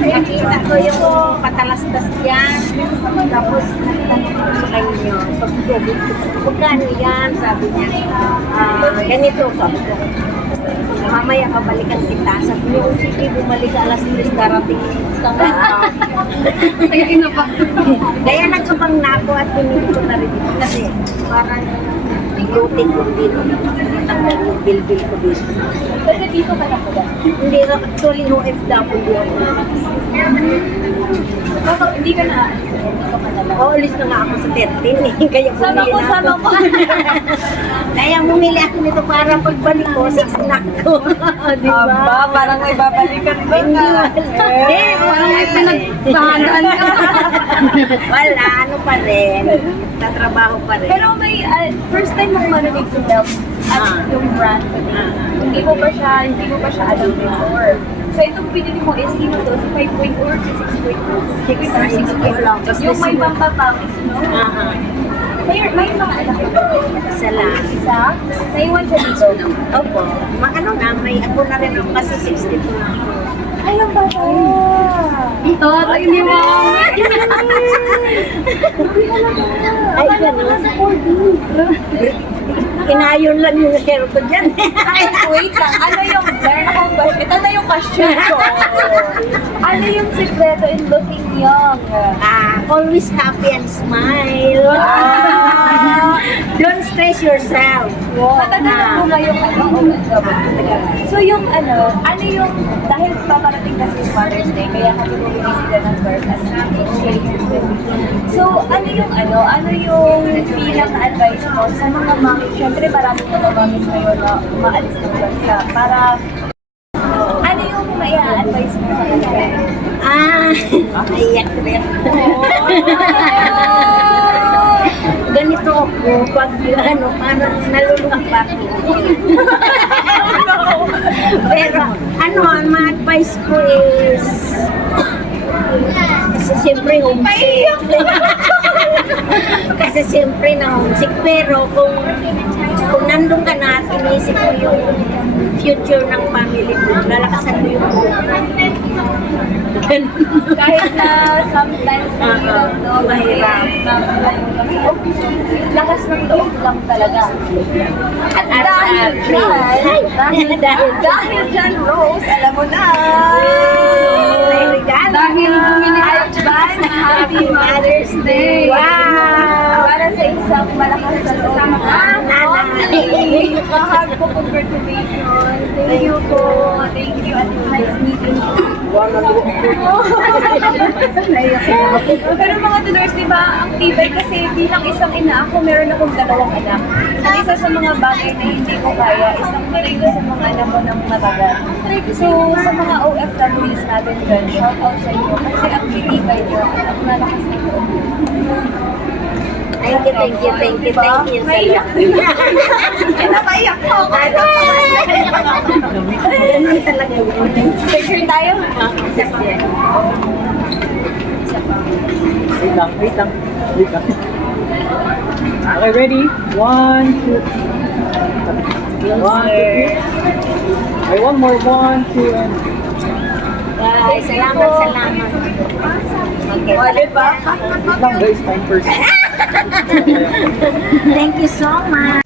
Nakita ko yung patalastas yan. Tapos nagtanong ko sa kanya. Pagkubit ko, magkano yan? Sabi niya, ganito, sabi ko. Mamaya kabalikan kita. Sabi niya, sige, bumalik ka alas 3 darating ka nga. Kaya nagkabang na ako at pinili ko na rin ito. Kasi parang duty ko dito. Tanggal yung bil-bil ko dito. Kasi dito ka na po ba? Hindi, actually, OFW ako. Baka hindi ka na hindi ka pa nalang. Oo, alis na nga ako sa 13 eh. Kaya bumili na Sama ako. ko. Kaya bumili ako nito para pagbalik ko, 6 na ako. Di ba? Aba, parang may babalikan ba Hindi, ka? parang may pinagtahanan ka. Wala, ano pa rin. Tatrabaho pa rin. Pero may, first time mong marinig si Delp at yung brand today. Hindi mo pa siya alam before. So itong pinili mo is sino to? Si 5.0 or si 6.0? 6 lang. Yung may pampapawis, no? May mga anak ko. Isa lang. Isa? Naiwan siya dito. Opo. Ano na, may ako na rin ako kasi 62 na ako. Ay, ang bata. Ito, hindi mo. Ay, gano'n. Sa 4 days. Kinayon lang yung hair ko dyan. Ay, wait lang. Ano yung, meron akong question. Ito na yung question ko. Ano yung sikreto in looking young? Always happy and smile. Don't stress yourself. Matagal na po ngayong So yung ano yung, dahil paparating kasi yung Father's Day, kaya kami bumili sila ng birth as So ano yung pinaka-advice mo sa mga mami? Siyempre maraming mga mamis ngayon na umaalis ng bansa. Para, ano yung may-a-advise mo sa kanila? Naiyak rin. Ganito ako, pag parang nalulungkot pa ako. Pero, ang ma-advise ko is, kasi siyempre homesick. Kasi siyempre na homesick. Pero kung nandun ka na at inisip mo yung future ng family mo, lalakasan mo yung Kahit na sometimes mahirap, no? Mahirap. Lakas ng loob lang talaga. At dahil dyan, Rose, alam mo na! Dahil bumili kayo dyan, Happy Mother's Day! Wow! Para sa isang malakas na loob mahal po, congratulations! Thank you po! Thank you at it's nice meeting you. Pero mga tudors, di ba, ang tibay kasi bilang isang ina ako, meron akong 2 anak. Ang isa sa mga bagay na hindi ko kaya, isang marigo sa mga anak ko ng matagal. So, sa mga OFWs natin dyan, shout out sa inyo. Kasi ang tibay nyo at ang nalakas na loob. Thank you. Naiyak. Napaiyak po ako. Ganun talaga yun. Picture tayo? Wait lang. Okay, ready? 1, 2. 1, 2. Okay, one more. 1, 2, and... Bye. Salamat. Okay. Wait ba? Wait lang guys, time first. Thank you so much.